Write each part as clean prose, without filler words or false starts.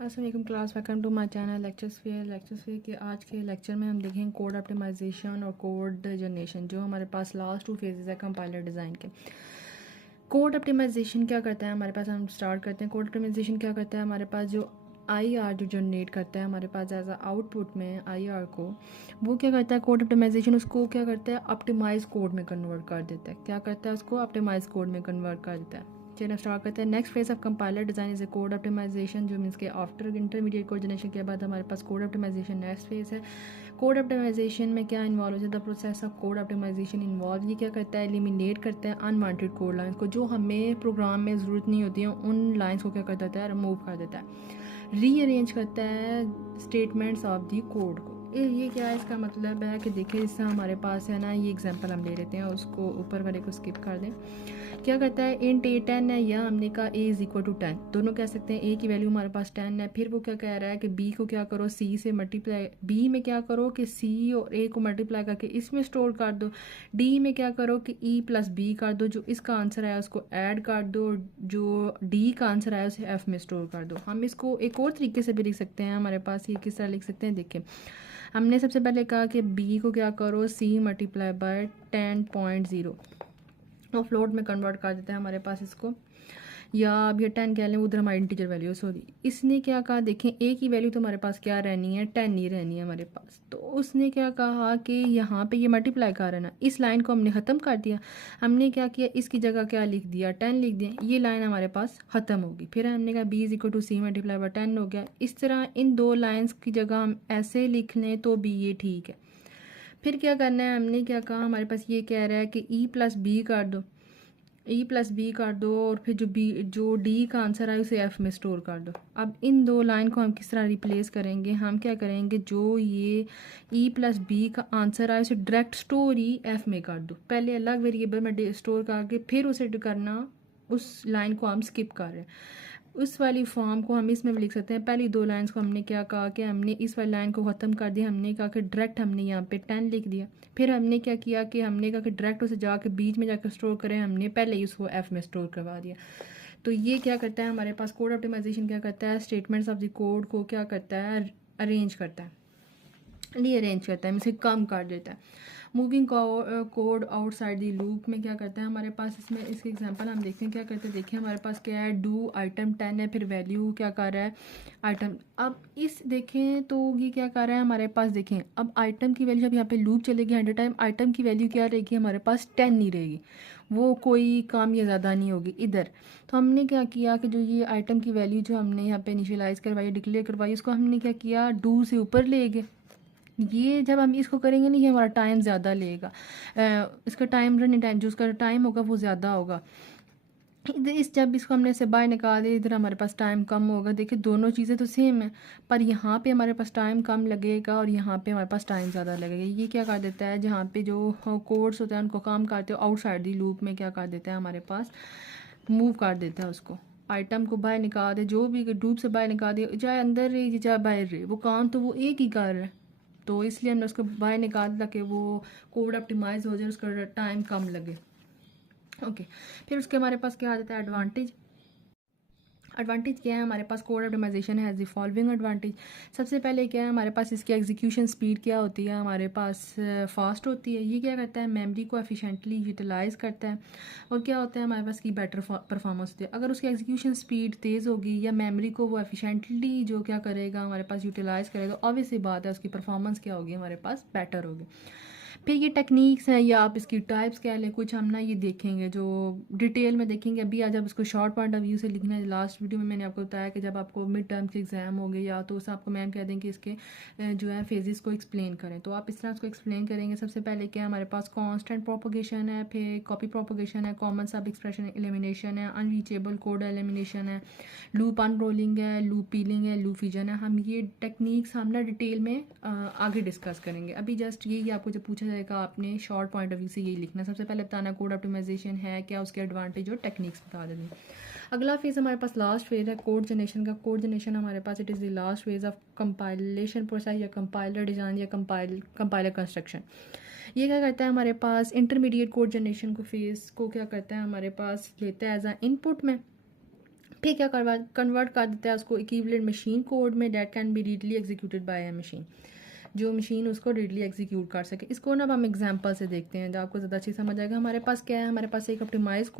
अस्सलाम वालेकुम class, welcome to my channel lecture के आज के लेक्चर में हम देखेंगे कोड ऑप्टिमाइजेशन और कोड जनरेशन। जो हमारे पास लास्ट टू फेजेस है कंपाइलर डिज़ाइन के। कोड ऑप्टिमाइजेशन क्या करता है हमारे पास, हम स्टार्ट करते हैं। कोड ऑप्टिमाइजेशन क्या करता है हमारे पास, जो आई आर जो जनरेट करता है हमारे पास एज अ आउटपुट में आई आर को, वो क्या करता है कोड ऑप्टिमाइजेशन, उसको क्या करता है ऑप्टिमाइज कोड में कन्वर्ट कर देता है। क्या करता है उसको ऑप्टिमाइज कोड में कन्वर्ट कर देता है। चलिए स्टार्ट करते हैं। Next phase of compiler design is a code optimization, जो मीन्स के आफ्टर इंटरमीडिएट कोड जनरेशन के बाद हमारे पास कोड ऑप्टिमाइजेशन नेक्स्ट फेज है। कोड ऑप्टिमाइजेशन में क्या इन्वॉल्व हो जाता है, process of code optimization involve, ये क्या करता है एलिमिनेट करता है अनवांटेड कोड लाइंस को, जो हमें प्रोग्राम में ज़रूरत नहीं होती है उन लाइंस को क्या कर देता है रिमूव कर देता है। रीअरेंज करता है स्टेटमेंट्स ऑफ दी कोड को। ये क्या है, इसका मतलब है कि देखिए इससे हमारे पास है ना, ये एग्जांपल हम ले लेते हैं, उसको ऊपर वाले को स्किप कर दें। क्या करता है इंट ए 10 है, या हमने कहा ए इज़ इक्वल टू 10, दोनों कह सकते हैं। ए की वैल्यू हमारे पास 10 है, फिर वो क्या कह रहा है कि बी को क्या करो सी से मल्टीप्लाई, बी में क्या करो कि सी और ए को मल्टीप्लाई करके इसमें स्टोर कर दो। डी में क्या करो कि ई प्लस बी कर दो, जो इसका आंसर आया उसको ऐड कर दो, जो डी का आंसर आया उसे एफ में स्टोर कर दो। हम इसको एक और तरीके से भी लिख सकते हैं, हमारे पास ये किस तरह लिख सकते हैं। देखिए हमने सबसे पहले कहा कि बी को क्या करो सी मल्टीप्लाई बाय 10.0 और फ्लोट में कन्वर्ट कर देते हैं हमारे पास इसको, या अब ये 10 कह लें, उधर हमारी इंटीजर वैल्यू सॉरी। इसने क्या कहा, देखें ए की वैल्यू तो हमारे पास क्या रहनी है 10 ही रहनी है हमारे पास, तो उसने क्या कहा कि यहाँ पे ये मल्टीप्लाई कर रहा है ना, इस लाइन को हमने ख़त्म कर दिया। हमने क्या किया, इसकी जगह क्या लिख दिया 10 लिख दिया, ये लाइन हमारे पास ख़त्म होगी। फिर हमने कहा B is equal to C multiply by 10 हो गया। इस तरह इन दो लाइन्स की जगह हम ऐसे लिख लें तो भी ये ठीक है। फिर क्या करना है, हमने क्या कहा, हमारे पास ये कह रहा है कि ई प्लस बी कर दो, ई प्लस बी कर दो, और फिर जो डी का आंसर आए उसे एफ़ में स्टोर कर दो। अब इन दो लाइन को हम किस तरह रिप्लेस करेंगे, हम क्या करेंगे, जो ये ई प्लस बी का आंसर आए उसे डायरेक्ट स्टोर ही एफ़ में कर दो। पहले अलग वेरिएबल में स्टोर करके फिर उसे करना, उस लाइन को हम स्किप कर रहे हैं। उस वाली फॉर्म को हम इसमें भी लिख सकते हैं। पहली दो लाइंस को हमने क्या कहा कि हमने इस वाली लाइन को ख़त्म कर दिया, हमने कहा कि डायरेक्ट हमने यहाँ पे 10 लिख दिया। फिर हमने क्या किया कि हमने कहा कि डायरेक्ट उसे जाके बीच में जाकर स्टोर करें, हमने पहले ही उसको एफ़ में स्टोर करवा दिया। तो ये क्या करता है हमारे पास कोड ऑप्टिमाइजेशन, क्या करता है स्टेटमेंट्स ऑफ द कोड को क्या करता है अरेंज करता है, रीअरेंज करता है, इसे कम कर देता है। Moving code outside the loop में क्या करता है हमारे पास, इसमें इसके एग्जांपल हम देखते हैं क्या करते हैं। देखिए हमारे पास क्या है, डू आइटम 10 है, फिर वैल्यू क्या कर रहा है आइटम। अब इस देखें तो ये क्या कर रहा है हमारे पास, देखें अब आइटम की वैल्यू जब यहाँ पे लूप चलेगी 100 टाइम, आइटम की वैल्यू क्या रहेगी हमारे पास 10 नहीं रहेगी, वो कोई काम या ज़्यादा नहीं होगी इधर। तो हमने क्या किया कि जो ये आइटम की वैल्यू जो हमने यहाँ पे इनिशियलाइज़ करवाई डिक्लेयर करवाई, उसको हमने क्या किया डू से ऊपर ले गए। ये जब हम इसको करेंगे नहीं, ये हमारा टाइम ज़्यादा लेगा, इसका टाइम रनिंग टाइम जो उसका टाइम होगा वो ज़्यादा होगा। इधर इस जब इसको हमने से बाय निकाल दिया, इधर हमारे पास टाइम कम होगा। देखिए दोनों चीज़ें तो सेम है, पर यहाँ पे हमारे पास टाइम कम लगेगा और यहाँ पे हमारे पास टाइम ज़्यादा लगेगा। ये क्या कर देता है, जहाँ पे जो कोड्स होते हैं उनको काम करते हो आउटसाइड दी लूप में क्या कर देता है हमारे पास मूव कर देता है उसको। आइटम को बाहर निकाल दे, जो भी लूप से बाहर निकाल दिया, चाहे अंदर रहे चाहे बाहर रहे, वो काम तो वो एक ही कर रहा है। तो इसलिए हमने उसको बाहर निकाल दिया कि वो कोड ऑप्टिमाइज हो जाए, उसका टाइम कम लगे। ओके फिर उसके हमारे पास क्या आ जाता है एडवांटेज। एडवांटेज क्या है हमारे पास, code optimisation has the following advantage. सबसे पहले क्या है हमारे पास, इसकी एग्जीक्यूशन स्पीड क्या होती है हमारे पास फास्ट होती है। ये क्या करता है मेमोरी को एफिशिएंटली यूटिलाइज़ करता है, और क्या होता है हमारे पास की बेटर परफॉर्मेंस होती है। अगर उसकी एग्जीक्यूशन स्पीड तेज़ होगी या मेमोरी को वो एफिशिएंटली जो क्या करेगा हमारे पास यूटिलाइज़ करेगा, ऑब्वियसली बात है उसकी परफॉर्मेंस क्या होगी हमारे पास बेटर होगी। फिर ये टेक्निक्स हैं या आप इसकी टाइप्स कह लें, कुछ हम ना ये देखेंगे जो डिटेल में देखेंगे। अभी आज आप इसको शॉर्ट पॉइंट ऑफ व्यू से लिखना है। लास्ट वीडियो में मैंने आपको बताया कि जब आपको मिड टर्म के एग्जाम हो गए या तो उस आपको मैम कह दें कि इसके जो है फेजेस को एक्सप्लेन करें, तो आप इस तरह उसको एक्सप्लेन करेंगे। सबसे पहले क्या है हमारे पास कॉन्स्टेंट प्रोपोगेशन है, फिर कॉपी प्रोपोगेशन है, कॉमन सब एक्सप्रेशन एलिमिनेशन है, अनरीचेबल कोड एलिमिनेशन है, लूप अनरोलिंग है, लूप पीलिंग है, लूप फिजन है। हम ये टेक्निक्स हम ना डिटेल में आगे डिस्कस करेंगे। अभी जस्ट यही आपको जब पूछा जाएगा आपने शॉर्ट पॉइंट ऑफ व्यू से यही लिखना। सबसे पहले बताना कोड ऑप्टिमाइजेशन है क्या, उसके एडवांटेज और टेक्निक्स बता देंगे। अगला फेज़ हमारे पास लास्ट फेज़ है कोड जनरेशन का। कोड जनरेशन हमारे पास it is the last phase of compilation process या कंपाइलर डिज़ाइन या कंपाइलर कंस्ट्रक्शन। ये क्या करता है हमारे पास इंटरमीडिएट कोड जनरेशन को फेज़ को क्या करता है हमारे पास लेता है एज आ इनपुट में, फिर क्या कन्वर्ट कर देता है उसको इक्विवेलेंट मशीन कोड में that can be readily executed by a machine, जो मशीन उसको रीडली एग्जीक्यूट कर सके। इसको ना अब हम एग्जांपल से देखते हैं, जो आपको ज़्यादा अच्छी समझ आएगा। हमारे पास क्या है, हमारे पास एक ऑप्टिमाइज्ड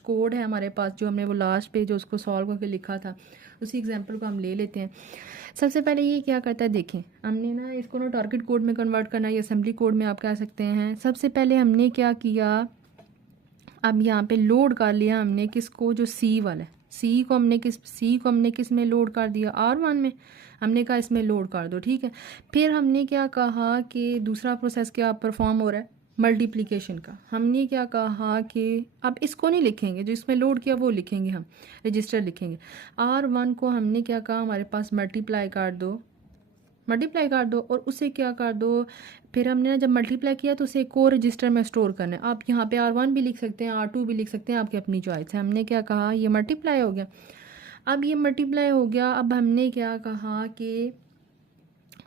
कोड है हमारे पास, जो हमने वो लास्ट पे जो उसको सॉल्व करके लिखा था, उसी एग्जांपल को हम ले लेते हैं। सबसे पहले ये क्या करता है, देखें हमने ना इसको ना टारगेट कोड में कन्वर्ट करना है या असेंबली कोड में आप कह सकते हैं। सबसे पहले हमने क्या किया, अब यहाँ पे लोड कर लिया हमने किसको, जो सी वाला है, सी को हमने किस में लोड कर दिया, R1 में। हमने कहा इसमें लोड कर दो, ठीक है। फिर हमने क्या कहा कि दूसरा प्रोसेस क्या परफॉर्म हो रहा है, मल्टीप्लिकेशन का। हमने क्या कहा कि अब इसको नहीं लिखेंगे, जो इसमें लोड किया वो लिखेंगे, हम रजिस्टर लिखेंगे। R1 को हमने क्या कहा, हमारे पास मल्टीप्लाई कर दो और उसे क्या कर दो, फिर हमने ना जब मल्टीप्लाई किया तो उसे एक और रजिस्टर में स्टोर करना है। आप यहाँ पे R1 भी लिख सकते हैं, R2 भी लिख सकते हैं, आपकी अपनी चॉइस है। हमने क्या कहा, ये मल्टीप्लाई हो गया। अब ये मल्टीप्लाई हो गया, अब हमने क्या कहा कि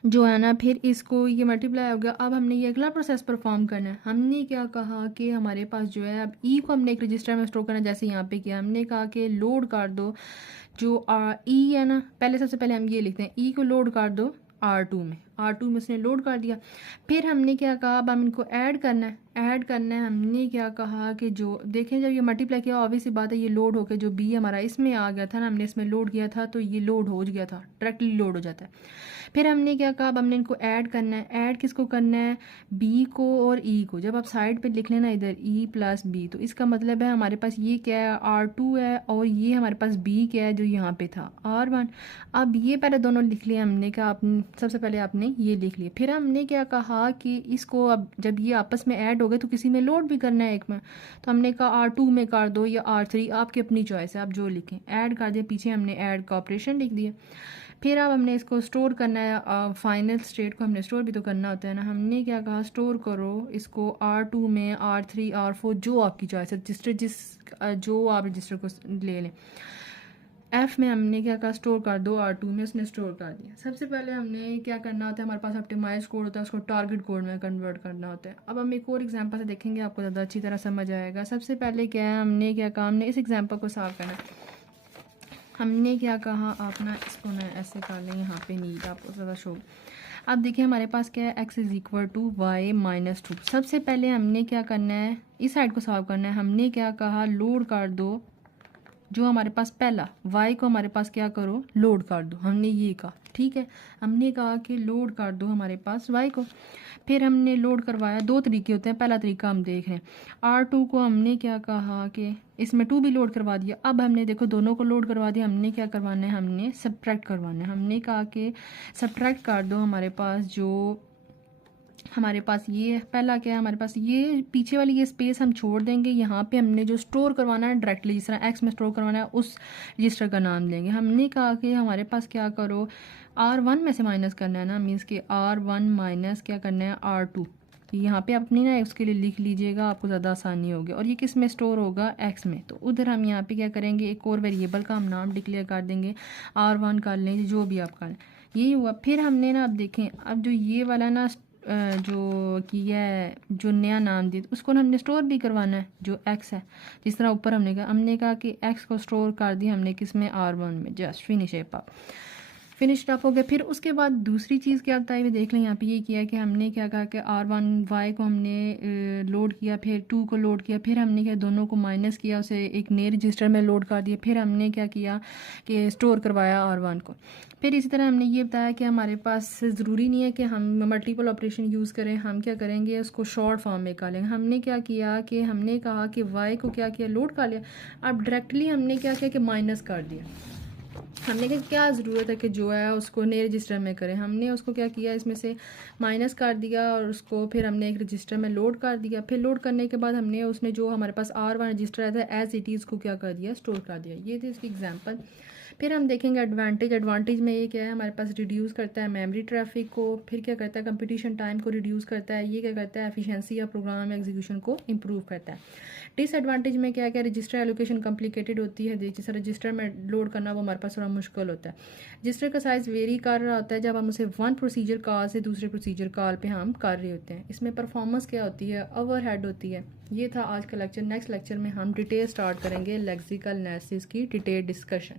जो है ना, फिर इसको ये मल्टीप्लाई हो गया, अब हमने ये अगला प्रोसेस परफॉर्म करना है। हमने क्या कहा कि हमारे पास जो है अब ई को हमने एक रजिस्टर में स्टोर करना है, जैसे यहाँ पे किया। हमने कहा कि लोड कर दो जो ई है ना, सबसे पहले हम ये लिखते हैं, ई को लोड कर दो R2 में उसने लोड कर दिया। फिर हमने क्या कहा, अब हम इनको ऐड करना है। हमने क्या कहा कि जो देखें, जब ये मल्टीप्लाई किया ऑब्वियसली बात है ये लोड होकर जो बी हमारा इसमें आ गया था ना, हमने इसमें लोड किया था तो ये लोड हो गया था, डायरेक्टली लोड हो जाता है। फिर हमने क्या कहा, अब हमने इनको ऐड करना है। ऐड किसको करना है, बी को और ई को। जब आप साइड पे लिख लेना इधर ई प्लस बी, तो इसका मतलब है हमारे पास ये क्या है, R2 है, और ये हमारे पास बी क्या है जो यहाँ पे था, R1। अब ये पहले दोनों लिख लिया हमने, कहा सबसे पहले आपने ये लिख लिया। फिर हमने क्या कहा कि इसको अब जब ये आपस में ऐड हो गए तो किसी में लोड भी करना है एक में, तो हमने कहा R2 में कर दो या R3, आपकी अपनी चॉइस है, आप जो लिखें। ऐड कर दिया, पीछे हमने ऐड का ऑपरेशन लिख दिया। फिर अब हमने इसको स्टोर करना है, फाइनल स्टेट को हमने स्टोर भी तो करना होता है ना। हमने क्या कहा, स्टोर करो इसको R2 में, R3, R4, जो आपकी चॉइस है, जो आप रजिस्टर को ले लें। F में हमने क्या कहा, स्टोर कर दो R2 में, उसने स्टोर कर दिया। सबसे पहले हमने क्या करना होता है, हमारे पास ऑप्टिमाइज कोड होता है, उसको टारगेट कोड में कन्वर्ट करना होता है। अब हम एक और एग्जांपल से देखेंगे, आपको ज़्यादा अच्छी तरह समझ आएगा। सबसे पहले क्या है, हमने क्या कहा, हमने इस एग्जांपल को सॉल्व करना है। हमने क्या कहा, आप ना इसको ना ऐसे कर लें, यहाँ पे नीट आपको ज़्यादा शो। अब देखिए हमारे पास क्या है, x is equal to Y minus 2। सबसे पहले हमने क्या करना है, इस साइड को सॉल्व करना है। हमने क्या कहा, लोड कर दो जो हमारे पास पहला y को हमारे पास क्या करो, लोड कर दो। हमने ये कहा, ठीक है। हमने कहा कि लोड कर दो हमारे पास y को। फिर हमने लोड करवाया, दो तरीके होते हैं, पहला तरीका हम देख रहे हैं। R2 को हमने क्या कहा कि इसमें 2 भी लोड करवा दिया। अब हमने देखो दोनों को लोड करवा दिया, हमने क्या करवाना है, हमने सब्ट्रैक्ट करवाना है। हमने कहा कि सब्ट्रैक्ट कर दो हमारे पास जो हमारे पास ये पहला क्या है, हमारे पास ये पीछे वाली ये स्पेस हम छोड़ देंगे। यहाँ पे हमने जो स्टोर करवाना है डायरेक्टली, जिस तरह एक्स में स्टोर करवाना है, उस रजिस्टर का नाम देंगे। हमने कहा कि हमारे पास क्या करो, R1 में से माइनस करना है ना, मीन्स कि R1 माइनस क्या करना है, R2। तो यहाँ पे अपनी ना उसके लिए लिख लीजिएगा, आपको ज़्यादा आसानी होगी। और ये किस में स्टोर होगा, एक्स में। तो उधर हम यहाँ पे क्या करेंगे, एक और वेरिएबल का हम नाम डिक्लेयर कर देंगे, R1 कर लें, जो भी आप कर लें। यही हुआ। फिर हमने ना अब देखें, अब जो ये वाला ना जो किया है, जो नया नाम दिया उसको ना हमने स्टोर भी करवाना है, जो एक्स है। जिस तरह ऊपर हमने कहा कि एक्स को स्टोर कर दिया हमने किस में, R1 में। जस्ट फिनिश्ड अप हो गया। फिर उसके बाद दूसरी चीज़ क्या बताई हुई देख लें। यहाँ पे ये किया कि हमने क्या कहा कि R1 y को हमने लोड किया, फिर 2 को लोड किया, फिर हमने क्या दोनों को माइनस किया, उसे एक नए रजिस्टर में लोड कर दिया। फिर हमने क्या किया कि स्टोर करवाया R1 को। फिर इसी तरह हमने ये बताया कि हमारे पास ज़रूरी नहीं है कि हम मल्टीपल ऑपरेशन यूज़ करें, हम क्या करेंगे उसको शॉर्ट फॉर्म में कर लेंगे। हमने क्या किया कि हमने कहा कि y को क्या किया, लोड कर लिया। अब डायरेक्टली हमने क्या किया कि माइनस कर दिया। हमने कहा क्या ज़रूरत है कि जो है उसको नए रजिस्टर में करें। हमने उसको क्या किया, इसमें से माइनस कर दिया और उसको फिर हमने एक रजिस्टर में लोड कर दिया। फिर लोड करने के बाद हमने उसने जो हमारे पास R1 रजिस्टर आया था एज इट इज़ को क्या कर दिया, स्टोर कर दिया। ये थी इसकी एग्जांपल। फिर हम देखेंगे एडवांटेज में ये क्या है, हमारे पास रिड्यूस करता है मेमोरी ट्रैफिक को। फिर क्या करता है, कंप्यूटेशन टाइम को रिड्यूस करता है। ये क्या करता है, एफिशिएंसी या प्रोग्राम एग्जीक्यूशन को इम्प्रूव करता है। डिसएडवांटेज में क्या है कि रजिस्टर एलोकेशन कॉम्प्लिकेटेड होती है, जैसे रजिस्टर में लोड करना वो हमारे पास थोड़ा मुश्किल होता है। रजिस्टर का साइज़ वेरी कर रहा होता है जब हम उसे वन प्रोसीजर कॉल से दूसरे प्रोसीजर कॉल पे हम कर रहे होते हैं। इसमें परफॉर्मेंस क्या होती है, ओवरहेड होती है। ये था आज का लेक्चर। नेक्स्ट लेक्चर में हम डिटेल स्टार्ट करेंगे लेक्सिकल एनालिसिस की डिटेल डिस्कशन।